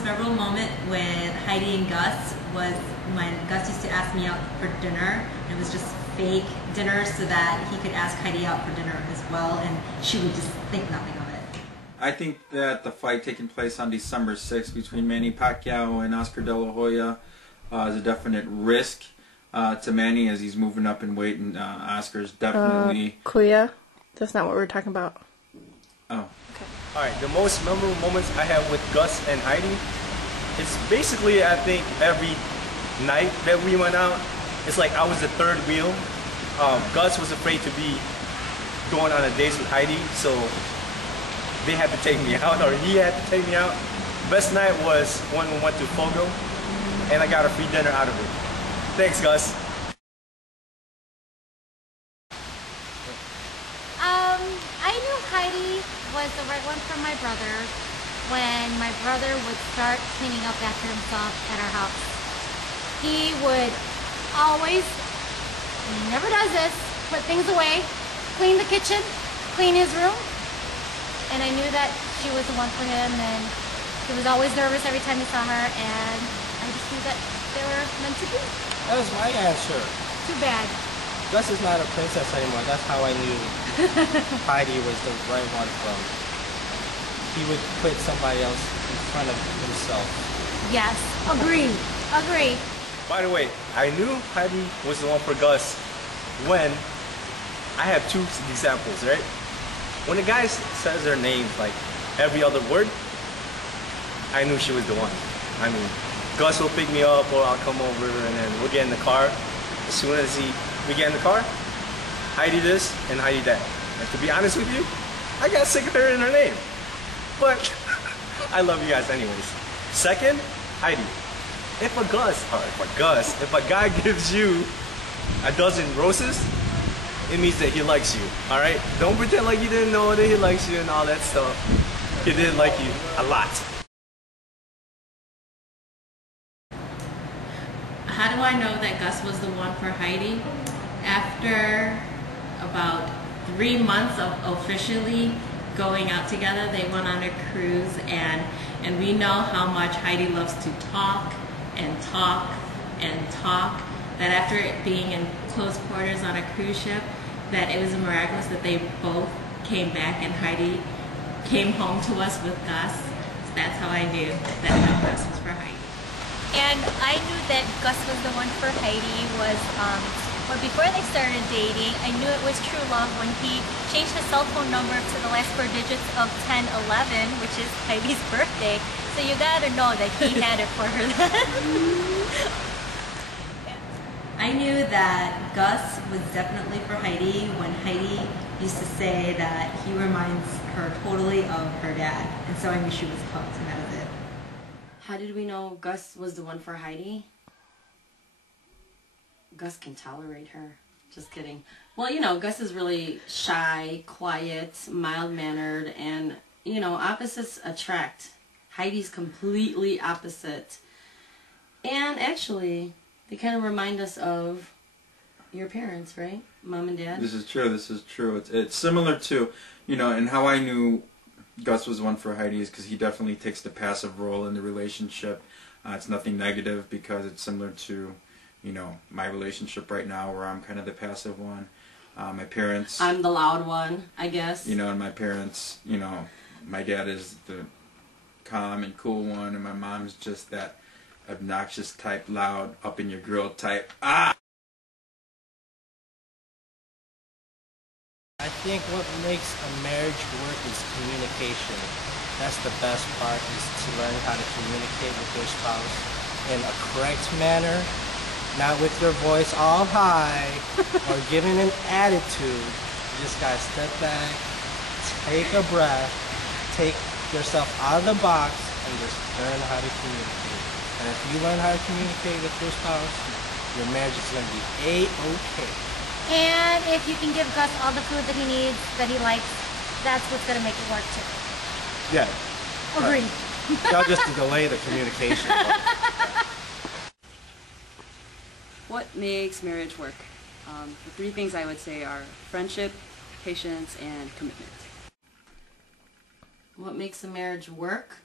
most memorable moment with Heidi and Gus was when Gus used to ask me out for dinner. It was just fake dinner so that he could ask Heidi out for dinner as well, and she would just think nothing of it. I think that the fight taking place on December 6th between Manny Pacquiao and Oscar De La Hoya is a definite risk to Manny as he's moving up in weight, and Oscar's definitely... Kuya? That's not what we're talking about. Oh. Okay. Alright, the most memorable moments I have with Gus and Heidi, it's basically, I think, every night that we went out, it's like I was the third wheel. Gus was afraid to be going on a date with Heidi, so they had to take me out, or he had to take me out. Best night was when we went to Fogo, and I got a free dinner out of it. Thanks, Gus. I knew Heidi was the right one for my brother when my brother would start cleaning up after himself at our house. He would always, he never does this, put things away, clean the kitchen, clean his room, and I knew that she was the one for him, and he was always nervous every time he saw her, and I just knew that they were meant to be. That was my answer. Too bad. Gus is not a princess anymore. That's how I knew Heidi was the right one from. He would put somebody else in front of himself. Yes, agree, agree. By the way, I knew Heidi was the one for Gus when I have two examples, right? When a guy says their name like every other word, I knew she was the one. I mean, Gus will pick me up or I'll come over and then we'll get in the car. As soon as we get in the car, Heidi this and Heidi that. And to be honest with you, I got sick of hearing her name. But I love you guys anyways. Second, Heidi. If a guy gives you a dozen roses, it means that he likes you, alright? Don't pretend like you didn't know that he likes you and all that stuff. He didn't like you a lot. How do I know that Gus was the one for Heidi? After about 3 months of officially going out together, they went on a cruise, and we know how much Heidi loves to talk and talk and talk, that after being in close quarters on a cruise ship, that it was miraculous that they both came back and Heidi came home to us with Gus. So that's how I knew that Gus was for Heidi. And I knew that Gus was the one for Heidi was when before they started dating, I knew it was true love when he changed his cell phone number to the last 4 digits of 1011, which is Heidi's birthday. So you gotta know that he had it for her then. I knew that Gus was definitely for Heidi when Heidi used to say that he reminds her totally of her dad, and so I knew she was hooked, and that was it. How did we know Gus was the one for Heidi? Gus can tolerate her. Just kidding. Well, you know, Gus is really shy, quiet, mild-mannered, and, you know, opposites attract. Heidi's completely opposite. And actually, they kind of remind us of your parents, right? Mom and Dad? This is true, this is true. It's similar to, you know, and how I knew Gus was one for Heidi is because he definitely takes the passive role in the relationship. It's nothing negative because it's similar to, you know, my relationship right now where I'm kind of the passive one. My parents... I'm the loud one, I guess. You know, and my parents, you know, my dad is the calm and cool one, and my mom's just that obnoxious type, loud, up in your grill type. Ah! I think what makes a marriage work is communication. That's the best part, is to learn how to communicate with your spouse in a correct manner, not with your voice all high or giving an attitude. You just gotta step back, take a breath, take yourself out of the box, and just learn how to communicate. And if you learn how to communicate with your spouse, your marriage is gonna be A-okay. And if you can give Gus all the food that he needs, that he likes, that's what's going to make it work too. Yeah. Agreed. Right. Y'all just to delay the communication. What makes marriage work? The 3 things I would say are friendship, patience, and commitment. What makes a marriage work?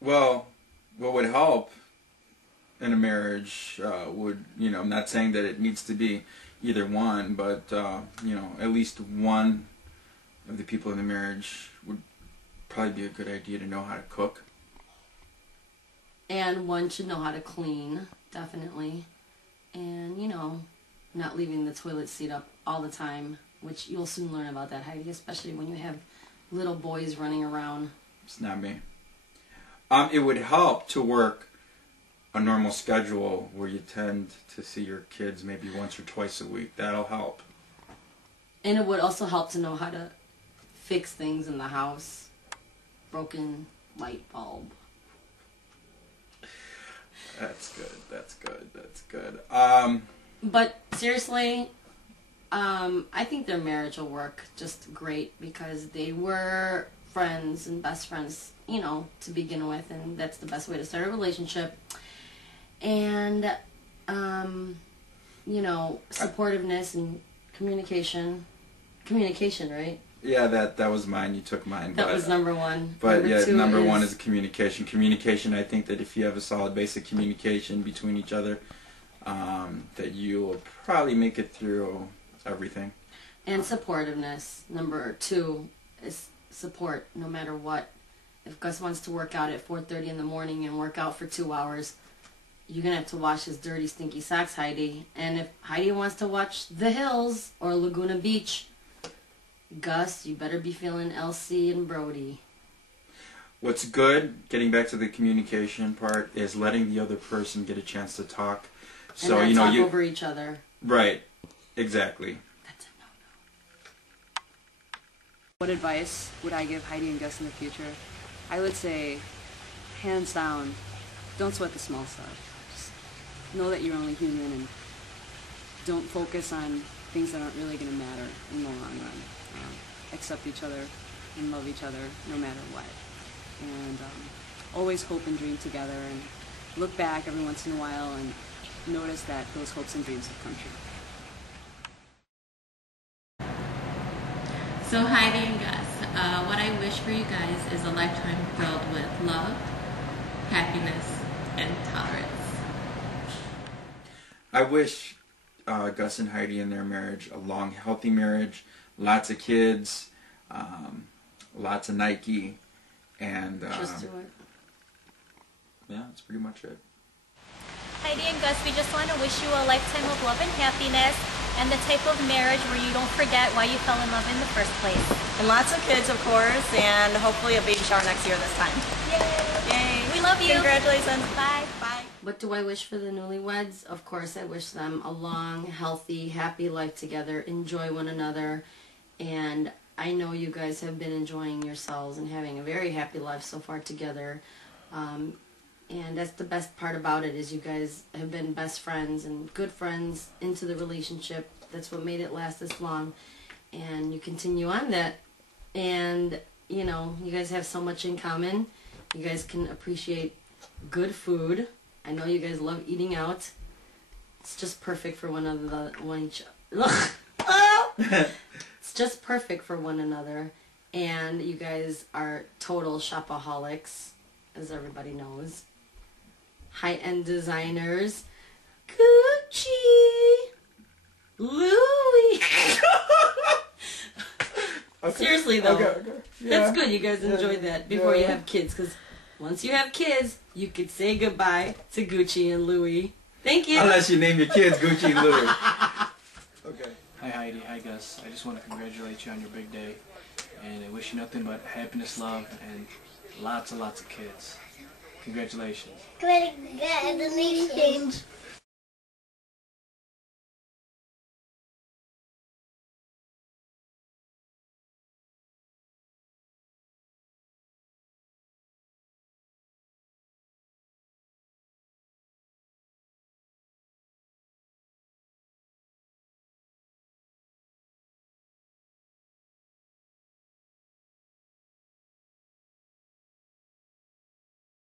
Well, what would help in a marriage would, I'm not saying that it needs to be either one, but, at least one of the people in the marriage would probably be a good idea to know how to cook. And one should know how to clean, definitely. And, not leaving the toilet seat up all the time, which you'll soon learn about that, Heidi, especially when you have little boys running around. It's not me. It would help to work a normal schedule where you tend to see your kids maybe once or twice a week. That'll help. And it would also help to know how to fix things in the house. Broken light bulb. That's good. That's good. That's good. But seriously, I think their marriage will work just great because they were friends and best friends, to begin with, and that's the best way to start a relationship. And, supportiveness and communication. Communication, right? Yeah, that was mine. You took mine. That was number one. But number one is is communication. Communication, I think that if you have a solid basic communication between each other, that you will probably make it through everything. And supportiveness. Number two is support, no matter what. If Gus wants to work out at 4:30 in the morning and work out for 2 hours, you're going to have to wash his dirty, stinky socks, Heidi. And if Heidi wants to watch The Hills or Laguna Beach, Gus, you better be feeling Elsie and Brody. What's good, getting back to the communication part, is letting the other person get a chance to talk. So, and not talk over each other. Right. Exactly. That's a no-no. What advice would I give Heidi and Gus in the future? I would say, hands down, don't sweat the small stuff. Just know that you're only human and don't focus on things that aren't really going to matter in the long run. Accept each other and love each other no matter what. And always hope and dream together and look back every once in a while and notice that those hopes and dreams have come true. So Heidi and Gus, what I wish for you guys is a lifetime filled with love, happiness, and tolerance. I wish Gus and Heidi in their marriage a long, healthy marriage, lots of kids, lots of Nike, and Just do it. Yeah, that's pretty much it. Heidi and Gus, we just want to wish you a lifetime of love and happiness and the type of marriage where you don't forget why you fell in love in the first place. And lots of kids, of course, and hopefully a baby shower next year this time. Yay! Yay! We love you. Congratulations. Bye. Bye. What do I wish for the newlyweds? Of course, I wish them a long, healthy, happy life together, enjoy one another, and I know you guys have been enjoying yourselves and having a very happy life so far together. And that's the best part about it, is you guys have been best friends and good friends into the relationship. That's what made it last this long. And you continue on that. And, you guys have so much in common. You guys can appreciate good food. I know you guys love eating out. It's just perfect for one another. It's just perfect for one another. And you guys are total shopaholics, as everybody knows. High-end designers. Gucci. Louis. Okay. Seriously though, Okay. Yeah. that's good you guys enjoyed that before you have kids, because once you have kids, you could say goodbye to Gucci and Louis. Thank you. Unless you name your kids Gucci and Louis. Okay. Hi Heidi, hi Gus. I just want to congratulate you on your big day, and I wish you nothing but happiness, love, and lots and lots of kids. Congratulations. Congratulations.